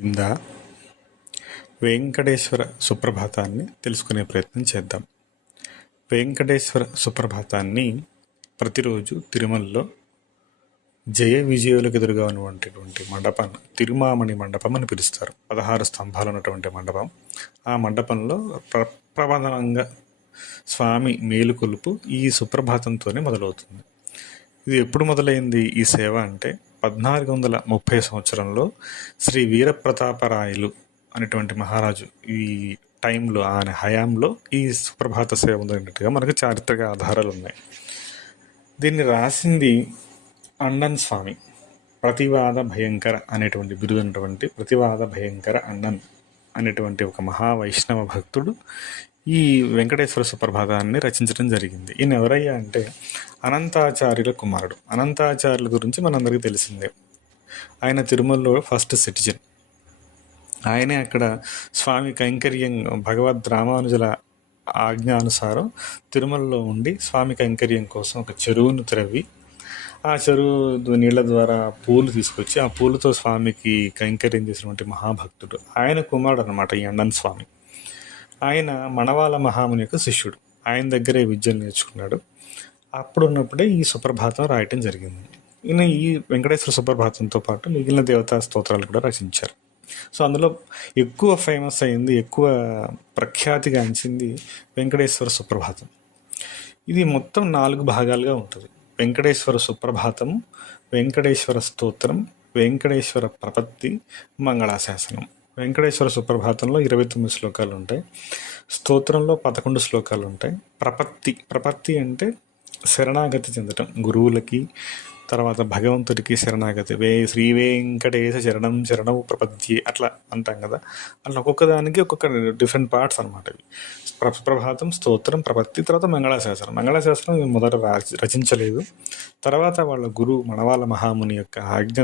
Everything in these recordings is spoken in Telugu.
ఇందా వెంకటేశ్వర సుప్రభాతాన్ని తెలుసుకునే ప్రయత్నం చేద్దాం. వెంకటేశ్వర సుప్రభాతాన్ని ప్రతిరోజు తిరుమలలో జయ విజయులకు ఎదురుగా ఉన్నటువంటి మండపాన్ని తిరుమామణి మండపం అని పిలుస్తారు. 16 స్తంభాలు ఉన్నటువంటి మండపం. ఆ మండపంలో ప్రప్రధానంగా స్వామి మేలుకొలుపు ఈ సుప్రభాతంతోనే మొదలవుతుంది. ఇది ఎప్పుడు మొదలైంది ఈ సేవ అంటే 1430 సంవత్సరంలో శ్రీ వీరప్రతాపరాయలు అనేటువంటి మహారాజు ఈ టైంలో ఆయన హయాంలో ఈ సుప్రభాత సేవ మొదలైనట్టుగా మనకు చారిత్రక ఆధారాలు ఉన్నాయి. దీన్ని రాసింది అన్నన్ స్వామి. ప్రతివాద భయంకర అనేటువంటి బిరుదైనటువంటి ప్రతివాద భయంకర అన్నన్ అనేటువంటి ఒక మహావైష్ణవ భక్తుడు ఈ వెంకటేశ్వర సుప్రభాతాన్ని రచించడం జరిగింది. ఈయన ఎవరయ్యా అంటే అనంతాచార్యుల కుమారుడు. అనంతాచార్యుల గురించి మనందరికీ తెలిసిందే. ఆయన తిరుమలలో ఫస్ట్ సిటిజన్. ఆయనే అక్కడ స్వామి కైంకర్యం భగవద్ రామానుజుల ఆజ్ఞానుసారం తిరుమలలో ఉండి స్వామి కైంకర్యం కోసం ఒక చెరువును త్రవ్వి ఆ చెరువు నీళ్ల ద్వారా పూలు తీసుకొచ్చి ఆ పూలతో స్వామికి కైంకర్యం చేసినటువంటి మహాభక్తుడు. ఆయన కుమారుడు అనమాట ఈ అన్నన్ స్వామి. ఆయన మణవాల మహాముని యొక్క శిష్యుడు. ఆయన దగ్గరే విద్యను నేర్చుకున్నాడు. అప్పుడున్నప్పుడే ఈ సుప్రభాతం రాయటం జరిగింది. ఈయన ఈ వెంకటేశ్వర సుప్రభాతంతో పాటు మిగిలిన దేవతా స్తోత్రాలు కూడా రచించారు. సో అందులో ఎక్కువ ఫేమస్ అయింది, ఎక్కువ ప్రఖ్యాతిగాంచింది వెంకటేశ్వర సుప్రభాతం. ఇది మొత్తం 4 భాగాలుగా ఉంటుంది. వెంకటేశ్వర సుప్రభాతము, వెంకటేశ్వర స్తోత్రం, వెంకటేశ్వర ప్రపత్తి, మంగళాశాసనం. వెంకటేశ్వర సుప్రభాతంలో 29 శ్లోకాలు ఉంటాయి. స్తోత్రంలో 11 శ్లోకాలు ఉంటాయి. ప్రపత్తి అంటే శరణాగతి చెందటం, గురువులకి తర్వాత భగవంతుడికి శరణాగతి. శ్రీ వెంకటేశ శరణం శరణవు ప్రపద్యే అట్లా అంటాం కదా. అట్లా ఒక్కొక్క దానికి ఒక్కొక్క డిఫరెంట్ పార్ట్స్ అనమాట ఇవి. ప్రభాతం, స్తోత్రం, ప్రపత్తి, తర్వాత మంగళాశాసనం. మంగళాశాసనం మొదట రచించలేదు. తర్వాత వాళ్ళ గురువు మణవాల మహాముని యొక్క ఆజ్ఞ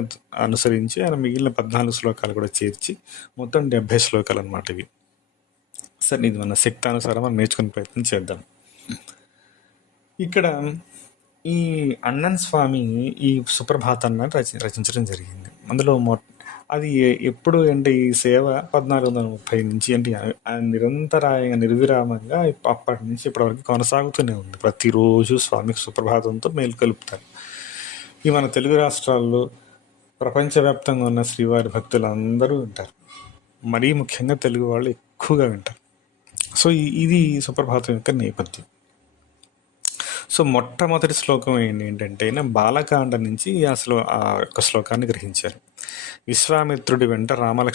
అనుసరించి ఆయన మిగిలిన 14 శ్లోకాలు కూడా చేర్చి మొత్తం 70 శ్లోకాలు అనమాట ఇవి. సరే, ఇది మన శక్తానుసారం మనం నేర్చుకునే ప్రయత్నం చేద్దాం. ఇక్కడ ఈ అన్నన్ స్వామి ఈ సుప్రభాతాన్ని రచించడం జరిగింది. అందులో అది ఎప్పుడు అంటే ఈ సేవ 1430 నుంచి అంటే నిరంతరాయంగా నిర్విరామంగా అప్పటి నుంచి ఇప్పటివరకు కొనసాగుతూనే ఉంది. ప్రతిరోజు స్వామికి సుప్రభాతంతో మేలుకొలుపుతారు. ఈ మన తెలుగు రాష్ట్రాల్లో ప్రపంచవ్యాప్తంగా ఉన్న శ్రీవారి భక్తులు అందరూ వింటారు. మరీ ముఖ్యంగా తెలుగు వాళ్ళు ఎక్కువగా వింటారు. సో ఇది సుప్రభాతం యొక్క నేపథ్యం. సో మొట్టమొదటి శ్లోకం ఏంటంటే బాలకాండ నుంచి అసలు ఆ యొక్క శ్లోకాన్ని గ్రహించారు. విశ్వామిత్రుడి వెంట రామలక్ష్మణ